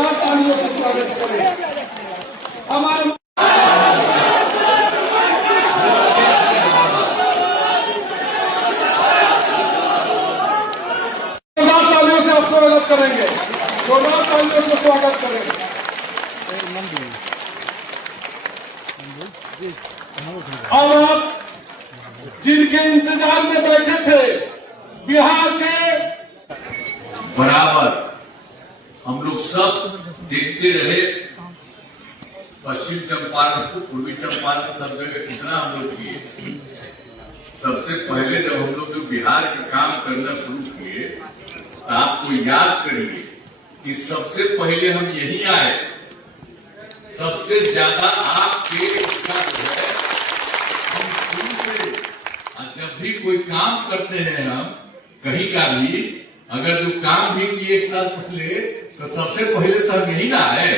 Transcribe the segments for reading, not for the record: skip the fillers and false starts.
जोरदार तालियों से स्वागत करें हमारे स्वागत करेंगे, जोरदार तालियों से स्वागत करेंगे। और आप जिनके इंतजार में बैठे थे बिहार के बराबर हम लोग सब देखते रहे, पश्चिम चंपारण को पूर्वी चंपारण सब जगह कितना हम लोग किए। सबसे पहले जब हम लोग बिहार के काम करना शुरू किए तो आपको याद करिए कि सबसे पहले हम यही आए, सबसे ज्यादा आपके साथ है हम शुरू से। जब भी कोई काम करते हैं हम कहीं का भी, अगर जो काम भी किए एक साल पहले तो सबसे पहले तो हम यही ना है।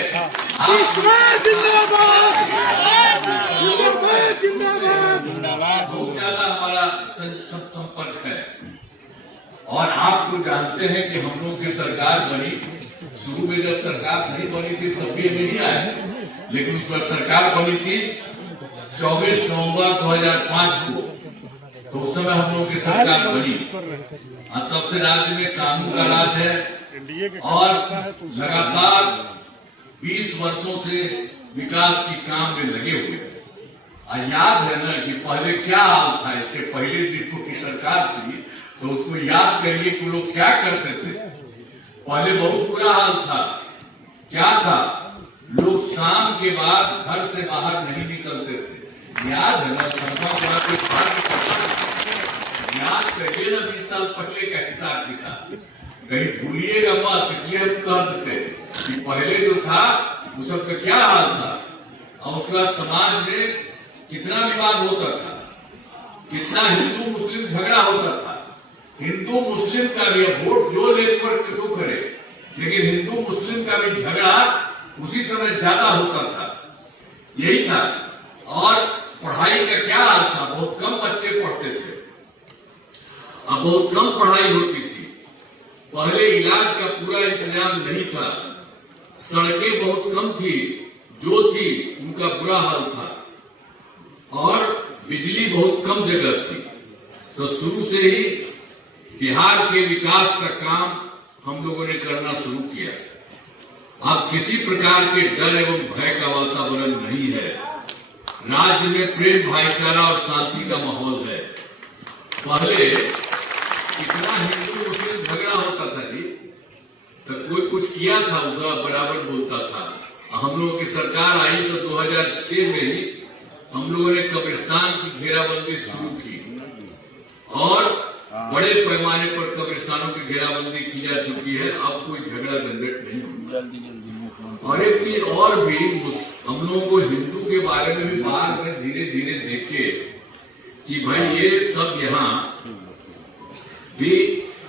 बहुत ज्यादा हमारा संपर्क है और आप तो जानते हैं कि हम लोग की सरकार बनी, शुरू में जब सरकार नहीं बनी थी तब भी नहीं आए, लेकिन उस पर सरकार बनी थी 24 नवंबर 2005 को, तो उस समय हम लोग की सरकार बनी और तब से राज्य में कानून का राज है और लगातार 20 वर्षों से विकास की काम में लगे हुए। याद है ना कि पहले क्या हाल था, इसके पहले जिसको की सरकार थी तो उसको याद करिए कि लोग क्या करते थे। पहले बहुत बुरा हाल था। क्या था, लोग शाम के बाद घर से बाहर नहीं निकलते थे। याद है ना, याद करिए ना 20 साल पहले का हिसाब किताब, कहीं भूलिएगा मत, इसलिए हम कह देते कि पहले जो था उस सबका क्या हाल था और उसका समाज में कितना विवाद होता था, कितना हिंदू मुस्लिम झगड़ा होता था। हिंदू मुस्लिम का भी वोट जो लेकर जो करे, लेकिन हिंदू मुस्लिम का भी झगड़ा उसी समय ज्यादा होता था, यही था। और पढ़ाई का क्या हाल था, बहुत कम बच्चे पढ़ते थे, अब बहुत कम पढ़ाई होती थी। पहले इलाज का पूरा इंतजाम नहीं था, सड़कें बहुत कम थी, जो थी उनका बुरा हाल था और बिजली बहुत कम जगह थी। तो शुरू से ही बिहार के विकास का काम हम लोगों ने करना शुरू किया। अब किसी प्रकार के डर एवं भय का वातावरण नहीं है, राज्य में प्रेम भाईचारा और शांति का माहौल है। पहले कितना हिंदू मुस्लिम झगड़ा होता था जी, तो कोई कुछ किया था उसका बराबर बोलता था। हम लोगों की सरकार आई तो 2006 में ही हम लोगों ने कब्रिस्तान की घेराबंदी शुरू की और बड़े पैमाने पर कब्रिस्तानों की घेराबंदी की जा चुकी है। अब कोई झगड़ा झंझट नहीं। और एक चीज और भी, हम लोगों को हिंदू के बारे में भी बाद में धीरे धीरे देखे कि भाई ये सब यहाँ भी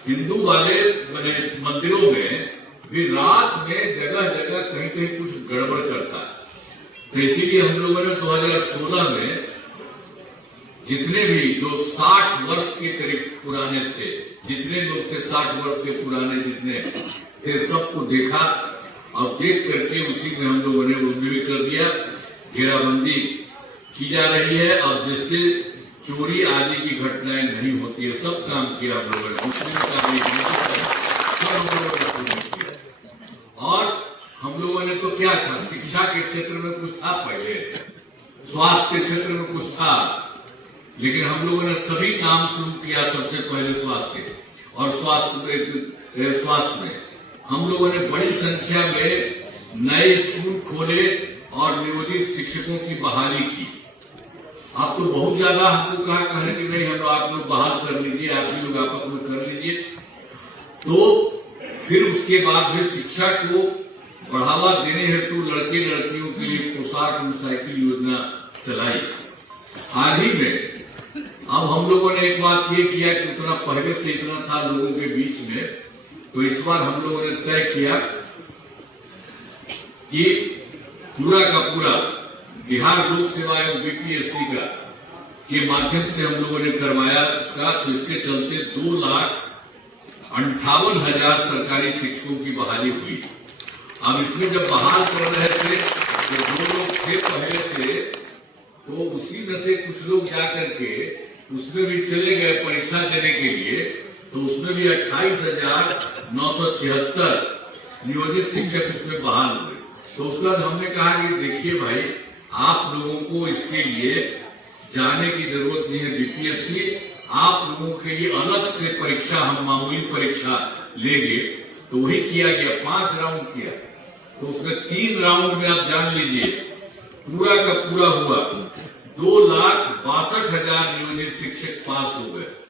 हिंदू वाले मंदिरों में भी रात में जगह जगह कहीं कहीं कुछ गड़बड़ करता है। तो इसीलिए हम लोगों ने 2016 में जितने भी जो 60 वर्ष के करीब पुराने थे, जितने लोग थे 60 वर्ष के पुराने जितने थे, सबको देखा और देख करके उसी में हम लोगों ने उन्हें कर दिया। घेराबंदी की जा रही है और जिससे चोरी आदि की घटनाएं नहीं होती है, सब काम किया हम लोगों ने, मुस्लिम का भी सब हम लोगों ने शुरू किया। और हम लोगों ने तो क्या था, शिक्षा के क्षेत्र में कुछ था, पहले स्वास्थ्य के क्षेत्र में कुछ था, लेकिन हम लोगों ने सभी काम शुरू किया। सबसे पहले स्वास्थ्य और स्वास्थ्य में हम लोगों ने बड़ी संख्या में नए स्कूल खोले और नियोजित शिक्षकों की बहाली की। आप तो बहुत ज्यादा हमको कहा कहें कि नहीं, हम आप लोग बहाल कर लीजिए, आप भी लोग आपस में कर लीजिए। तो फिर उसके बाद में शिक्षा को बढ़ावा देने हेतु लड़के लड़कियों के लिए पोशाक और साइकिल योजना चलाई। हाल ही में अब हम लोगों ने एक बात ये किया कि उतना पहले से इतना था लोगों के बीच में, तो इस बार हम लोगों ने तय किया कि पूरा का पूरा बिहार लोक सेवा आयोग बीपीएससी का के माध्यम से हम लोगों ने करवाया उसका। तो इसके चलते 2,58,000 सरकारी शिक्षकों की बहाली हुई अब इसमें जब बहाल कर रहे थे तो जो लोग थे पहले से, तो उसी में से कुछ लोग जा करके उसमें भी चले गए परीक्षा देने के लिए, तो उसमें भी 28,976 नियोजित शिक्षक उसमें बहाल हुए। तो उसके बाद हमने कहा कि देखिए भाई, आप लोगों को इसके लिए जाने की जरूरत नहीं है बीपीएससी, आप लोगों के लिए अलग से परीक्षा, हम मामूली परीक्षा लेंगे। तो वही किया गया, 5 राउंड किया। तो उसमें 3 राउंड में आप जान लीजिए पूरा का पूरा हुआ 2,62,000 नियोजित शिक्षक पास हो गए।